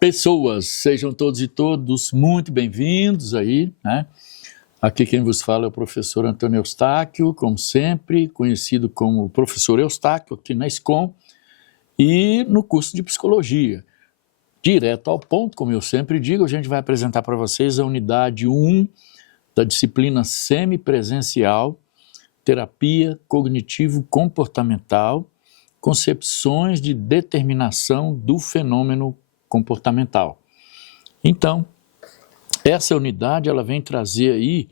Pessoas, sejam todos e todos muito bem-vindos aí, né? Aqui quem vos fala é o professor Antônio Eustáquio, como sempre, conhecido como professor Eustáquio aqui na SCOM e no curso de Psicologia. Direto ao ponto, como eu sempre digo, a gente vai apresentar para vocês a unidade 1 da disciplina semipresencial, Terapia Cognitivo-Comportamental, Concepções de Determinação do Fenômeno Comportamental. Então, essa unidade ela vem trazer aí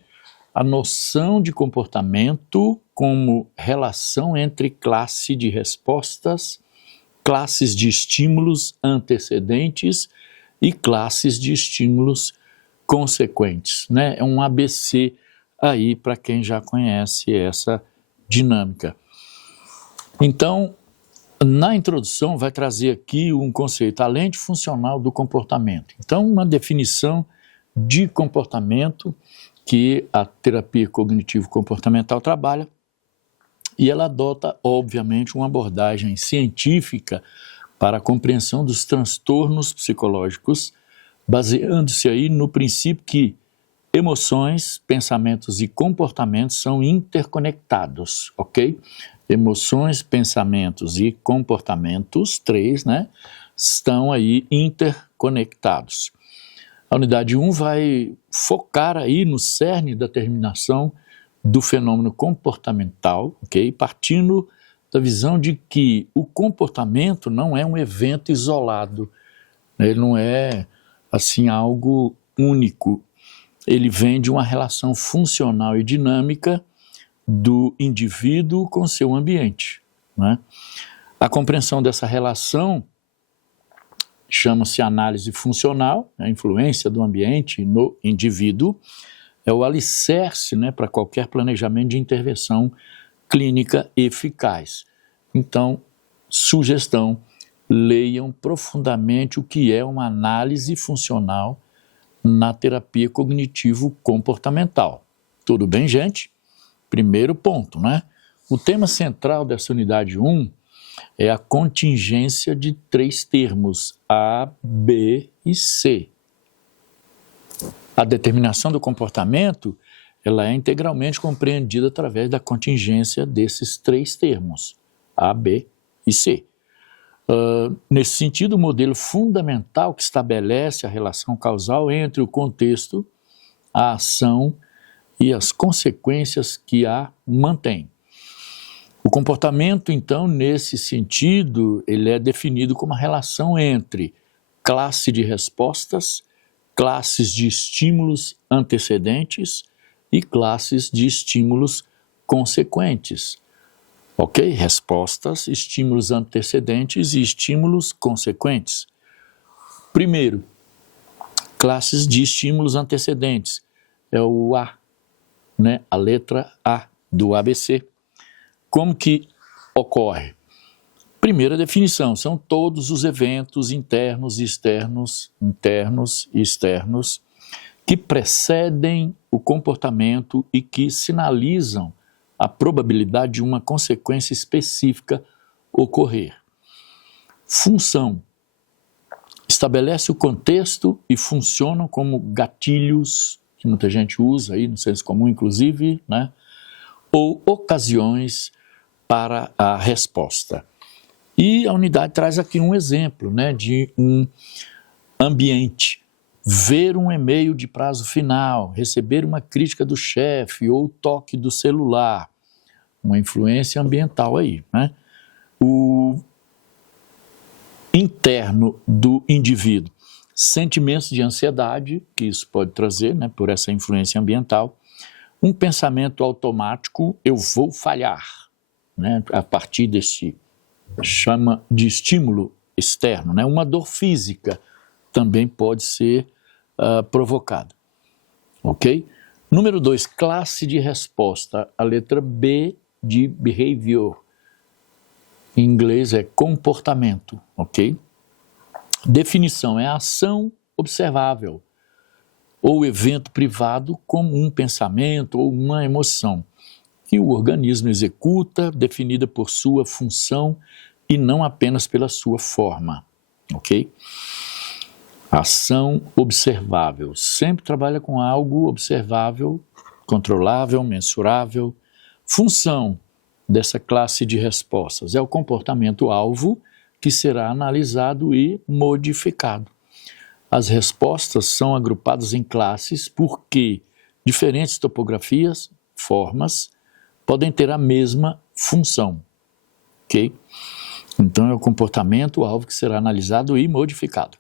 a noção de comportamento como relação entre classe de respostas, classes de estímulos antecedentes e classes de estímulos consequentes, né? É um ABC aí para quem já conhece essa dinâmica. Então, na introdução vai trazer aqui um conceito, a lente funcional do comportamento. Então, uma definição de comportamento que a terapia cognitivo-comportamental trabalha e ela adota, obviamente, uma abordagem científica para a compreensão dos transtornos psicológicos, baseando-se aí no princípio que emoções, pensamentos e comportamentos são interconectados, ok? Emoções, pensamentos e comportamentos, 3, né, estão aí interconectados. A unidade 1 vai focar aí no cerne da determinação do fenômeno comportamental, ok? Partindo da visão de que o comportamento não é um evento isolado, né? Ele não é, assim, algo único. Ele vem de uma relação funcional e dinâmica do indivíduo com seu ambiente, né? A compreensão dessa relação chama-se análise funcional, a influência do ambiente no indivíduo, é o alicerce, né, para qualquer planejamento de intervenção clínica eficaz. Então, sugestão, leiam profundamente o que é uma análise funcional na terapia cognitivo-comportamental. Tudo bem, gente? Primeiro ponto, né? O tema central dessa unidade 1 é a contingência de 3 termos, A, B e C. A determinação do comportamento, ela é integralmente compreendida através da contingência desses 3 termos, A, B e C. Nesse sentido, o modelo fundamental que estabelece a relação causal entre o contexto, a ação e as consequências que a mantém. O comportamento, então, nesse sentido, ele é definido como a relação entre classe de respostas, classes de estímulos antecedentes e classes de estímulos consequentes. Ok? Respostas, estímulos antecedentes e estímulos consequentes. Primeiro, classes de estímulos antecedentes. É o A, né? A letra A do ABC. Como que ocorre? Primeira definição, são todos os eventos internos e externos, que precedem o comportamento e que sinalizam a probabilidade de uma consequência específica ocorrer. Função, estabelece o contexto e funcionam como gatilhos, que muita gente usa aí no senso comum inclusive, né? Ou ocasiões para a resposta. E a unidade traz aqui um exemplo, né, de um ambiente. Ver um e-mail de prazo final, receber uma crítica do chefe ou toque do celular, uma influência ambiental aí, né? O interno do indivíduo, sentimentos de ansiedade, que isso pode trazer, né, por essa influência ambiental, um pensamento automático, eu vou falhar, né, a partir desse chama de estímulo externo, né? Uma dor física também pode ser provocada, ok? Número 2, classe de resposta, a letra B de behavior, em inglês é comportamento, ok? Definição, é a ação observável ou evento privado como um pensamento ou uma emoção que o organismo executa, definida por sua função e não apenas pela sua forma, ok? Ação observável. Sempre trabalha com algo observável, controlável, mensurável. Função dessa classe de respostas é o comportamento-alvo que será analisado e modificado. As respostas são agrupadas em classes porque diferentes topografias, formas, podem ter a mesma função, ok? Então, é o comportamento-alvo que será analisado e modificado.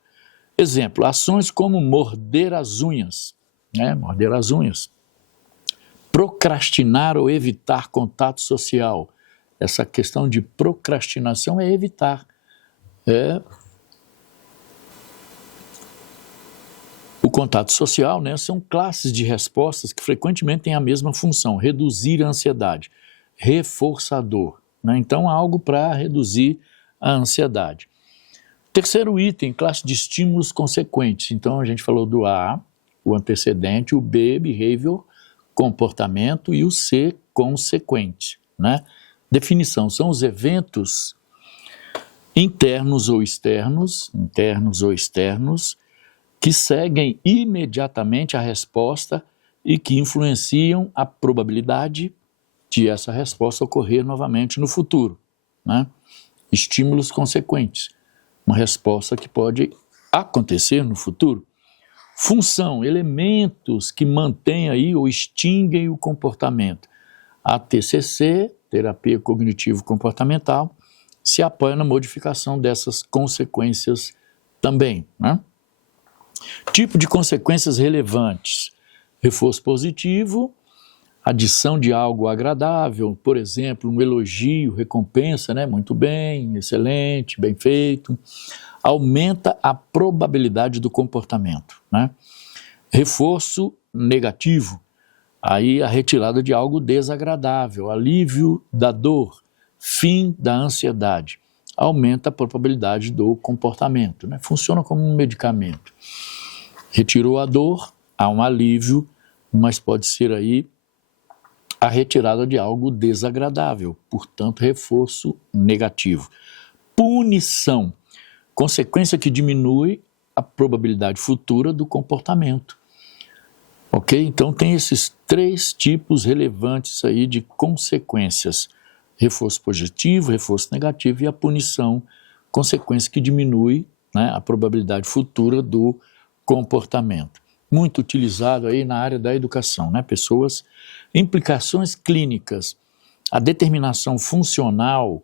Exemplo, ações como morder as unhas, morder as unhas. Procrastinar ou evitar contato social. Essa questão de procrastinação é evitar. O contato social, são classes de respostas que frequentemente têm a mesma função, reduzir a ansiedade, reforçador. Então, algo para reduzir a ansiedade. Terceiro item, classe de estímulos consequentes. Então, a gente falou do A, o antecedente, o B, behavior, comportamento, e o C, consequente. Definição, são os eventos internos ou externos, que seguem imediatamente a resposta e que influenciam a probabilidade de essa resposta ocorrer novamente no futuro. Estímulos consequentes, uma resposta que pode acontecer no futuro. Função, elementos que mantêm aí ou extinguem o comportamento. A TCC, terapia cognitivo-comportamental, se apoia na modificação dessas consequências também. Tipo de consequências relevantes: reforço positivo, adição de algo agradável, por exemplo, um elogio, recompensa, muito bem, excelente, bem feito, aumenta a probabilidade do comportamento. Reforço negativo, aí a retirada de algo desagradável, alívio da dor, fim da ansiedade, aumenta a probabilidade do comportamento. Funciona como um medicamento. Retirou a dor, há um alívio, mas pode ser aí a retirada de algo desagradável, portanto, reforço negativo. Punição, consequência que diminui a probabilidade futura do comportamento. Ok? Então, tem esses 3 tipos relevantes aí de consequências: reforço positivo, reforço negativo e a punição, consequência que diminui a probabilidade futura do comportamento. Muito utilizado aí na área da educação, pessoas. Implicações clínicas. A determinação funcional,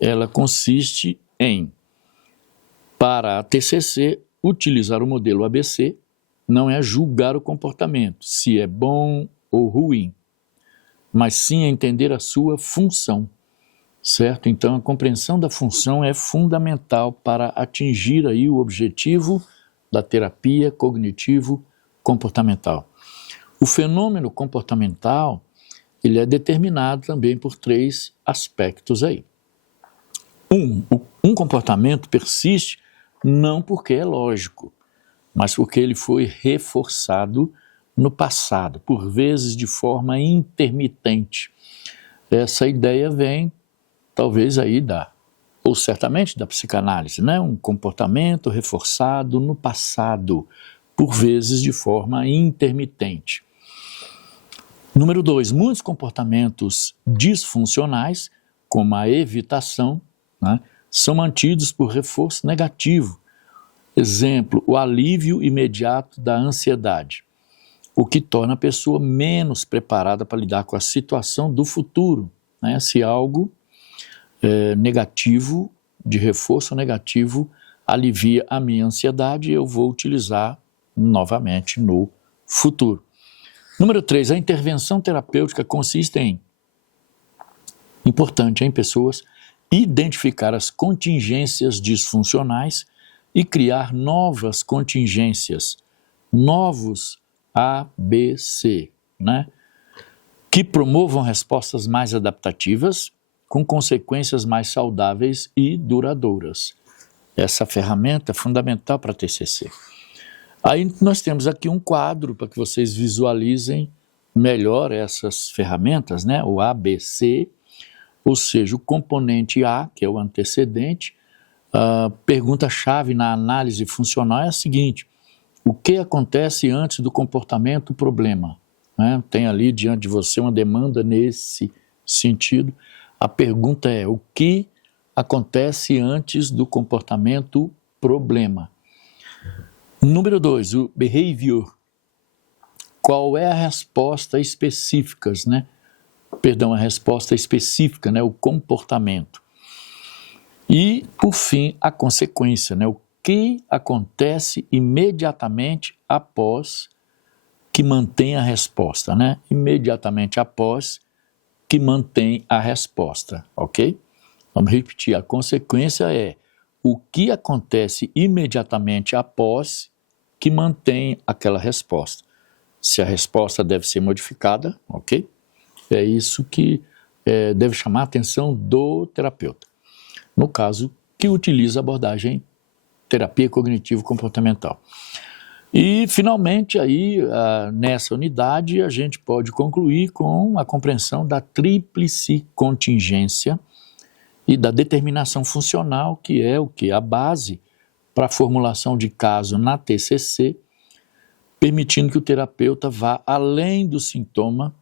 ela consiste em, para a TCC, utilizar o modelo ABC, não é julgar o comportamento, se é bom ou ruim, mas sim entender a sua função, certo? Então, a compreensão da função é fundamental para atingir aí o objetivo da terapia cognitivo-comportamental. O fenômeno comportamental, ele é determinado também por 3 aspectos aí. Um comportamento persiste não porque é lógico, mas porque ele foi reforçado no passado, por vezes de forma intermitente. Essa ideia vem, talvez aí ou certamente da psicanálise, um comportamento reforçado no passado, por vezes de forma intermitente. Número 2, muitos comportamentos disfuncionais, como a evitação, são mantidos por reforço negativo. Exemplo, o alívio imediato da ansiedade, o que torna a pessoa menos preparada para lidar com a situação do futuro. Se algo negativo, de reforço negativo, alivia a minha ansiedade, eu vou utilizar novamente no futuro. Número 3, a intervenção terapêutica consiste em, importante em pessoas, identificar as contingências disfuncionais e criar novas contingências, novos ABC, que promovam respostas mais adaptativas, com consequências mais saudáveis e duradouras. Essa ferramenta é fundamental para a TCC. Aí nós temos aqui um quadro para que vocês visualizem melhor essas ferramentas, o ABC, ou seja, o componente A, que é o antecedente, A pergunta-chave na análise funcional é a seguinte: o que acontece antes do comportamento problema? Né? Tem ali diante de você uma demanda nesse sentido. A pergunta é: o que acontece antes do comportamento problema? Número 2, o behavior. Qual é a resposta específica, né? A resposta específica, né? O comportamento. E, por fim, a consequência, né? O que acontece imediatamente após que mantém a resposta, né? Imediatamente após que mantém a resposta, ok? Vamos repetir, a consequência é o que acontece imediatamente após que mantém aquela resposta. Se a resposta deve ser modificada, ok? É isso que deve chamar a atenção do terapeuta. No caso, que utiliza a abordagem terapia cognitivo-comportamental. E, finalmente, aí, nessa unidade, a gente pode concluir com a compreensão da tríplice contingência e da determinação funcional, que é o que? A base para a formulação de caso na TCC, permitindo que o terapeuta vá além do sintoma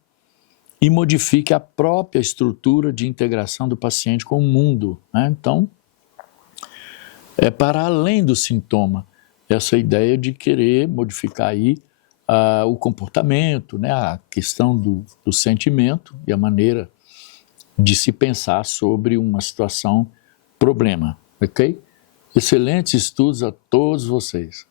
e modifique a própria estrutura de integração do paciente com o mundo, né? Então, é para além do sintoma, essa ideia de querer modificar aí o comportamento, né? A questão do sentimento e a maneira de se pensar sobre uma situação problema, ok? Excelentes estudos a todos vocês.